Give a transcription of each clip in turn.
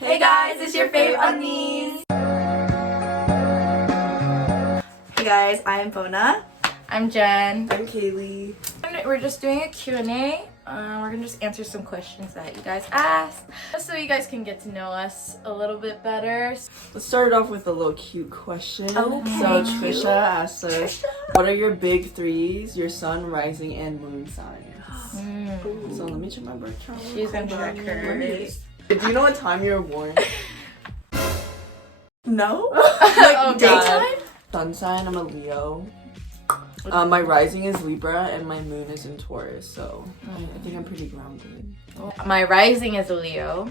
Hey guys, it's your fave Unnies. Hey guys, I'm Bona. I'm Jen. I'm Kaylee. We're just doing a Q&A. We're gonna just answer some questions that you guys asked, just so you guys can get to know us a little bit better. Let's start off with a little cute question. Okay. So Trisha asked us, what are your big threes, your sun, rising, and moon signs? So let me check my birth chart. She's gonna check hers. Do you know what time you were born? No? Oh, daytime? Sun sign, I'm a Leo. My rising is Libra and my moon is in Taurus, so I think I'm pretty grounded. My rising is a Leo.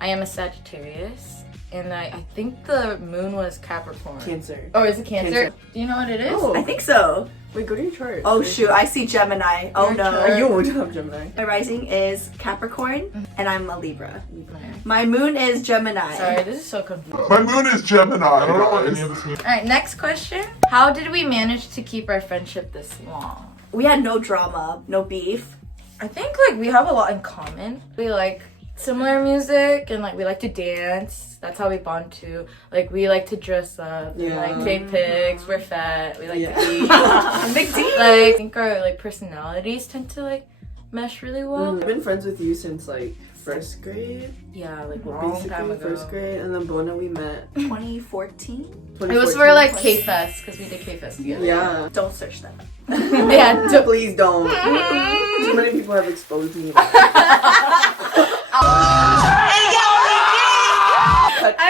I am a Sagittarius, and I think the moon was Capricorn. Cancer. Oh, is it Cancer? Do you know what it is? Oh. I think so. Wait, go to your chart. Oh shoot, I see Gemini. Oh Your no. chart. You would have Gemini. My rising is Capricorn and I'm a Libra. Okay. My moon is Gemini. Sorry, this is so confusing. My moon is Gemini. I don't know what any of this means. Alright, next question. How did we manage to keep our friendship this long? We had no drama, no beef. I think like we have a lot in common. We like similar music and like we like to dance. That's how we bond too. Like we like to dress up and like take pics. We're fat. We like to eat. Big deal. Like I think our like personalities tend to like mesh really well. I've been friends with you since like first grade. Yeah, like a long Basically time ago. first grade, and then Bona we met 2014? It was for like K-Fest because we did K-Fest together. Yeah. Don't search that. Yeah. Please don't. Too many people have exposed me.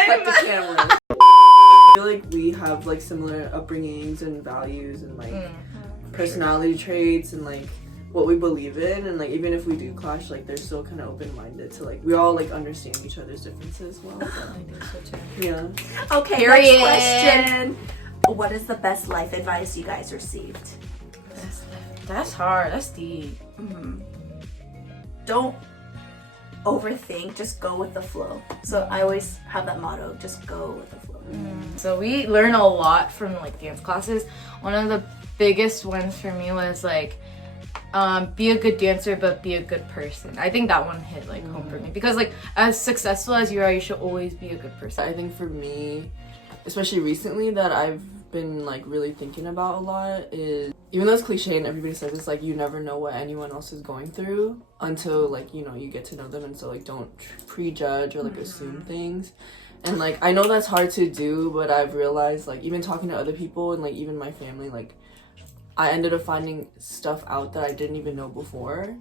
Cut the camera. I feel like we have like similar upbringings and values and like personality traits and like what we believe in, and like even if we do clash, like they're still kind of open-minded to like we all like understand each other's differences well. So. I think so too. Yeah. Okay, Period. next question. What is the best life advice you guys received? That's hard. That's deep. Don't overthink, just go with the flow. So I always have that motto, just go with the flow. So we learn a lot from like dance classes. One of the biggest ones for me was like be a good dancer but be a good person. I think that one hit like home for me because like as successful as you are, you should always be a good person. I think for me, especially recently, that I've been like really thinking about a lot is, even though it's cliche and everybody says it's like you never know what anyone else is going through until like you know you get to know them, and so like don't prejudge or like assume things. And like I know that's hard to do, but I've realized like even talking to other people and like even my family, like I ended up finding stuff out that I didn't even know before.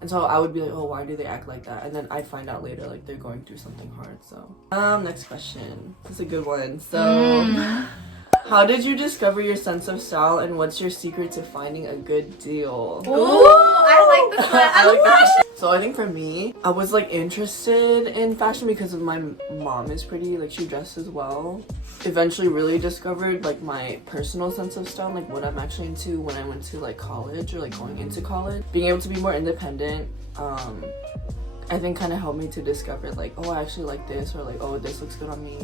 And so I would be like, oh, why do they act like that? And then I'd find out later like they're going through something hard. So next question. This is a good one. So how did you discover your sense of style, and what's your secret to finding a good deal? Ooh, I like this one. I like that. So I think for me, I was like interested in fashion because of my mom is pretty, like she dresses well. Eventually really discovered like my personal sense of style, like what I'm actually into when I went to like college or like going into college. Being able to be more independent, I think kind of helped me to discover like, oh, I actually like this, or like, oh, this looks good on me,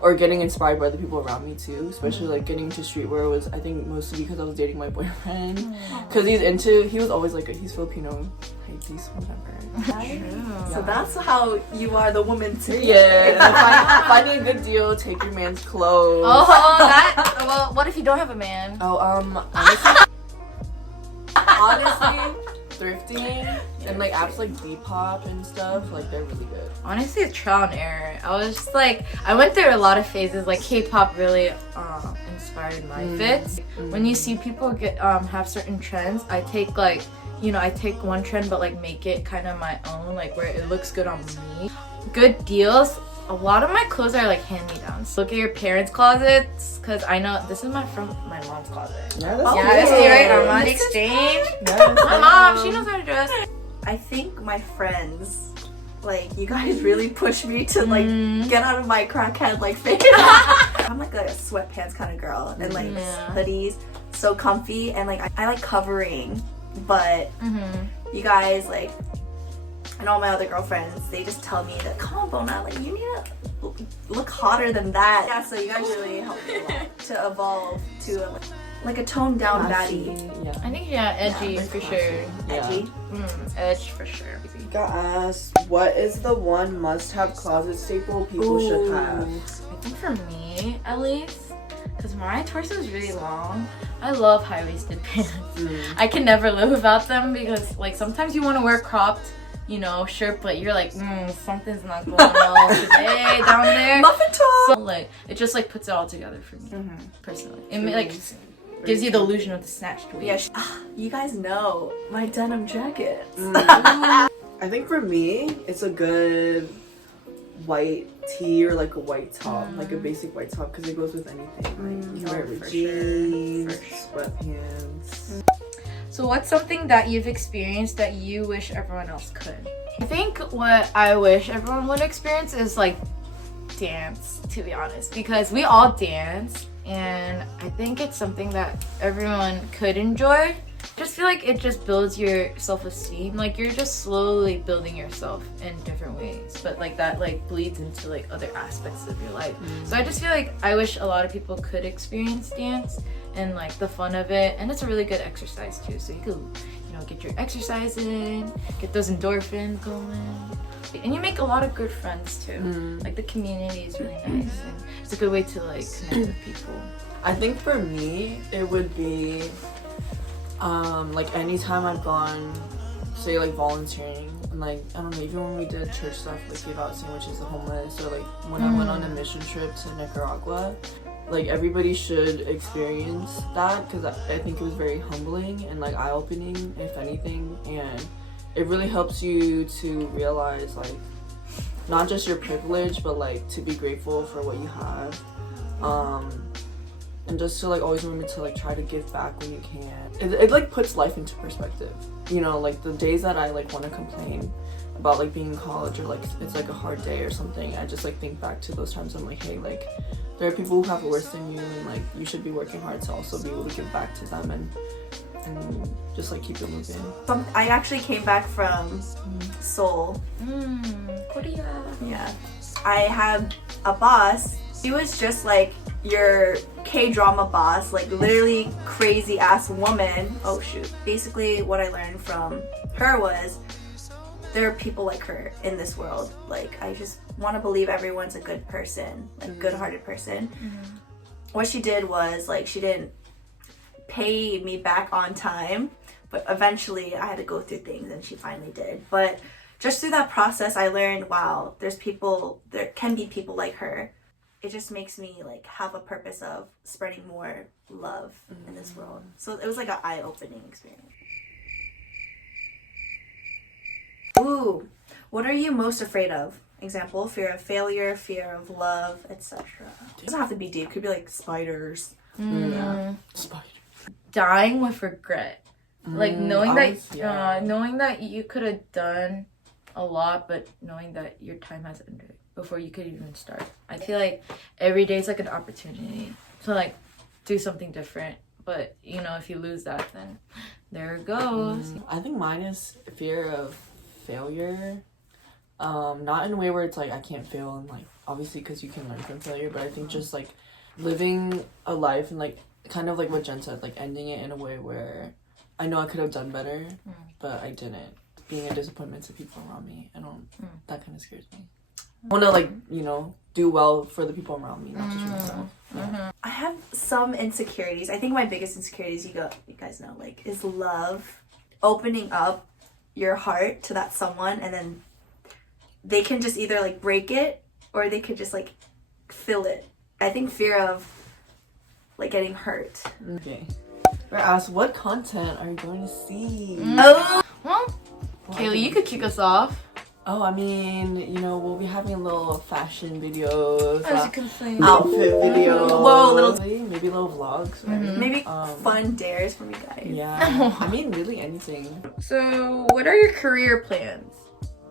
or getting inspired by the people around me too, especially like getting into streetwear was, I think, mostly because I was dating my boyfriend, because he was always like, he's Filipino, Haiti's, whatever. So that's how you are the woman too. Yeah, and finding a good deal, take your man's clothes. Oh, that. Well, what if you don't have a man? Oh, honestly, thrifting and like apps like Depop and stuff, like they're really good. Honestly, it's trial and error. I was just like, I went through a lot of phases. Like K-pop really inspired my fits. When you see people get have certain trends, I take like, I take one trend but like make it kind of my own, like where it looks good on me. Good deals. A lot of my clothes are like hand-me-downs. Look at your parents' closets, because I know this is from my mom's closet. Yeah, that's Yeah, good. see, right? Armani Exchange. Yeah, My mom, she knows how to dress. I think my friends, like, you guys really push me to like get out of my crackhead like phase. I'm like a sweatpants kind of girl, and like hoodies, so comfy, and like I like covering, but you guys like, and all my other girlfriends, they just tell me that, come on, Bona, like you need to look hotter than that. Yeah, so you guys really helped me a lot to evolve to like a toned down baddie. Yeah. I think edgy for sure. Edgy. Edge for sure. Nika asked, what is the one must-have closet staple people should have? I think for me, at least, because my torso is really long, I love high-waisted pants. I can never live without them because, like, sometimes you want to wear cropped, you know, shirt, but you're like, something's not going well today down there. Muffin top! So, like, it just, like, puts it all together for me, personally. It, like, gives you the illusion of the snatched waist. Yeah, you guys know my denim jacket. I think for me, it's a good white tee or like a white top, like a basic white top, because it goes with anything. Like you can wear it with jeans, sweatpants. So what's something that you've experienced that you wish everyone else could? I think what I wish everyone would experience is like dance, to be honest, because we all dance and I think it's something that everyone could enjoy. Just feel like it just builds your self-esteem. Like you're just slowly building yourself in different ways, but like that like bleeds into like other aspects of your life. So I just feel like I wish a lot of people could experience dance and like the fun of it, and it's a really good exercise too, so you could, you know, get your exercise in, get those endorphins going, and you make a lot of good friends too. Like the community is really nice and it's a good way to like connect with people. I think for me it would be like anytime I've gone, say like volunteering, and like I don't know, even when we did church stuff, like give out sandwiches to homeless, or like when I went on a mission trip to Nicaragua, like everybody should experience that, because I think it was very humbling and like eye-opening, if anything, and it really helps you to realize like not just your privilege, but like to be grateful for what you have, and just to like always remember to like try to give back when you can. It like puts life into perspective, you know, like the days that I like want to complain about like being in college, or like it's like a hard day or something, I just like think back to those times. I'm like, hey, like there are people who have it worse than you, and like you should be working hard to also be able to give back to them and just like keep it moving. I actually came back from Seoul. Korea. Yeah. I had a boss. She was just like your K-drama boss, like literally crazy ass woman. Oh shoot. Basically what I learned from her was there are people like her in this world. Like I just want to believe everyone's a good person, like good-hearted person. What she did was like she didn't pay me back on time, but eventually I had to go through things and she finally did. But just through that process I learned, wow, there can be people like her. It just makes me like have a purpose of spreading more love in this world. So it was like an eye-opening experience. Ooh, what are you most afraid of? Example, fear of failure, fear of love, etc. It doesn't have to be deep. It could be like spiders. Yeah. Spider. Dying with regret. Like knowing that you could have done a lot, but knowing that your time has ended before you could even start. I feel like every day is like an opportunity to like do something different, but you know, if you lose that, then there it goes. I think mine is fear of failure, not in a way where it's like I can't fail, and like obviously because you can learn from failure, but I think just like living a life and like kind of like what Jen said, like ending it in a way where I know I could have done better, but I didn't. Being a disappointment to people around me, that kind of scares me. I want to like, you know, do well for the people around me, not just for myself. Yeah. I have some insecurities. I think my biggest insecurities, you guys know, like, is love. Opening up your heart to that someone, and then they can just either like break it or they could just like fill it. I think fear of like getting hurt. Okay. We're asked, what content are you going to see? Oh, well, Kaylee, you could kick us off. Oh, I mean, you know, we'll be having little fashion videos, As you can say. outfit videos. Whoa, maybe little vlogs. Right? Maybe fun dares from you guys. Yeah, I mean, really anything. So, what are your career plans?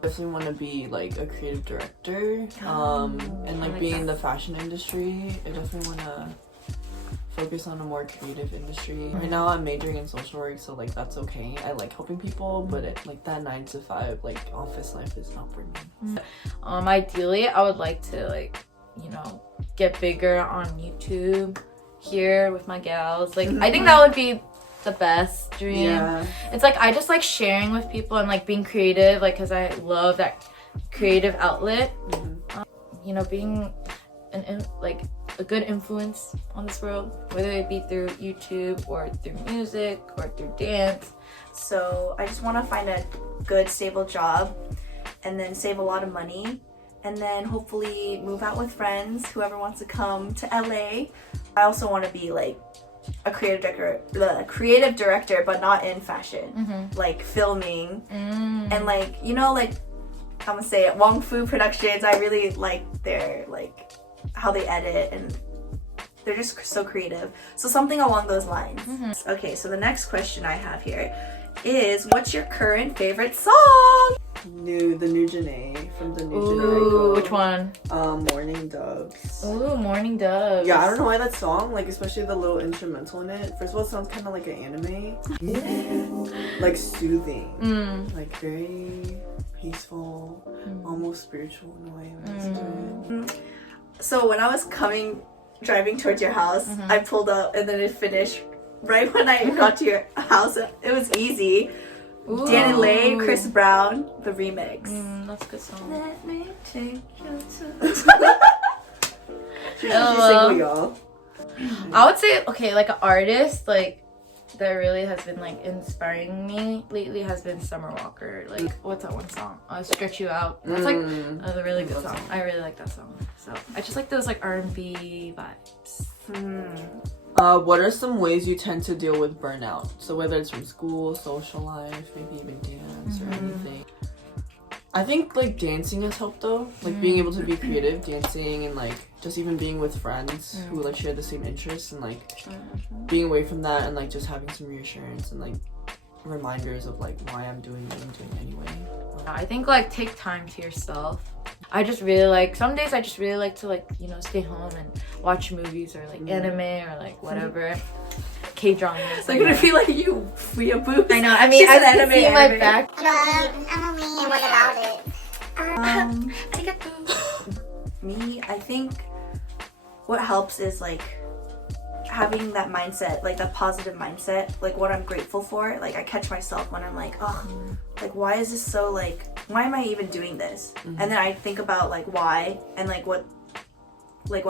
Definitely want to be like a creative director, and like being in the fashion industry. I definitely want to focus on a more creative industry. Right now I'm majoring in social work, so like that's okay. I like helping people, but like that 9 to 5 like office life is not for me. Ideally I would like to like, you know, get bigger on YouTube here with my gals. Like I think that would be the best dream. Yeah. It's like I just like sharing with people and like being creative, like because I love that creative outlet. You know, being like a good influence on this world, whether it be through YouTube or through music or through dance. So I just want to find a good stable job and then save a lot of money and then hopefully move out with friends, whoever wants to come to LA. I also want to be like a creative director, but not in fashion, like filming and like, you know, like I'm gonna say it, Wong Fu Productions. I really like their like how they edit and they're just so creative. So something along those lines. Okay, so the next question I have here is, what's your current favorite song? The new Jhené from the new Jhené. Ooh, which one? Mourning Doves. Ooh, Mourning Doves. Yeah, I don't know why that song, like especially the little instrumental in it. First of all, it sounds kind of like an anime, like soothing, like very peaceful, almost spiritual in a way. When So when I was driving towards your house, I pulled up and then it finished right when I got to your house. It was easy. Ooh. DaniLeigh, Chris Brown, the remix. That's a good song. Let me take you to... y'all. I would say, okay, like an artist, like that really has been like inspiring me lately has been Summer Walker. Like, what's that one song? Stretch You Out. That's like a really good song. I really like that song. So I just like those like R&B vibes. What are some ways you tend to deal with burnout? So whether it's from school, social life, maybe even dance or anything. I think like dancing has helped though. Like being able to be creative, dancing, and like just even being with friends who like share the same interests, and like being away from that and like just having some reassurance and like reminders of like why I'm doing what I'm doing anyway. I think like take time to yourself. I just really like, some days I just really like to like, you know, stay home and watch movies or like anime or like whatever. K-dramas. They're gonna be like, you weeaboo. I know, I mean, I can see my back. Me, I think what helps is like having that mindset, like that positive mindset, like what I'm grateful for. Like I catch myself when I'm like, oh, like why is this so like, why am I even doing this? And then I think about like why and like what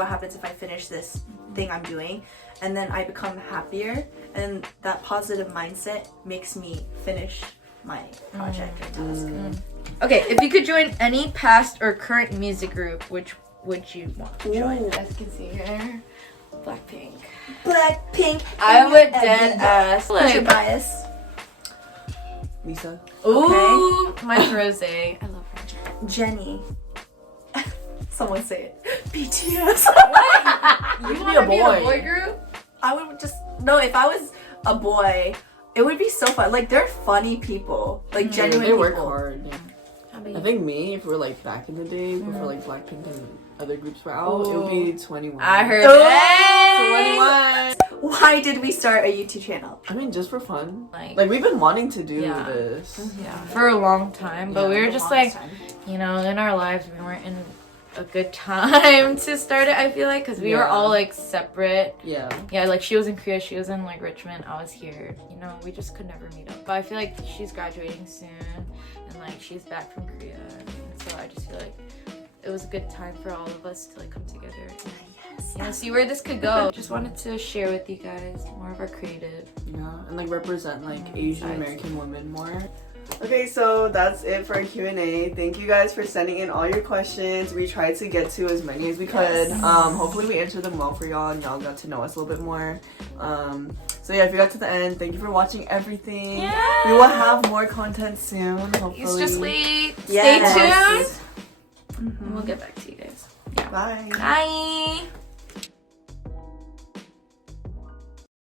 happens if I finish this thing I'm doing, and then I become happier, and that positive mindset makes me finish my project or task. Okay, if you could join any past or current music group, which would you want to join? As you can see here, Blackpink. Blackpink. I would dead ass. Who's your bias? Lisa. Ooh, mine's Rose. I love her. Jenny. Someone say it. BTS. You be want a to be in boy. a boy group? I would just, no, if I was a boy, it would be so fun. Like, they're funny people. Like, genuine They people. work hard. Yeah. How about I you? think me, if we're like back in the days before like Blackpink and other groups were out, it would be 21. I heard Oh! that. 21. Why did we start a YouTube channel? I mean, just for fun. Like Like we've been wanting to do Yeah. this. yeah, for a long time, but Yeah, we were The just longest like, time. you know, in our lives, we weren't in a good time to start it, I feel like, because we were all like separate. Yeah. Yeah, like she was in Korea, she was in like Richmond, I was here. You know, we just could never meet up. But I feel like she's graduating soon, and like she's back from Korea, and so I just feel like it was a good time for all of us to like come together and, you know, see where this could go. Just wanted to share with you guys more of our creative. Yeah, and like represent like Asian American women more. Okay, so that's it for our Q&A. Thank you guys for sending in all your questions. We tried to get to as many as we could. Yes. Hopefully we answered them well for y'all and y'all got to know us a little bit more. So yeah, if you got to the end, thank you for watching everything. Yeah. We will have more content soon, hopefully. It's just wait. Yes. Stay tuned. And we'll get back to you guys. Bye. Bye.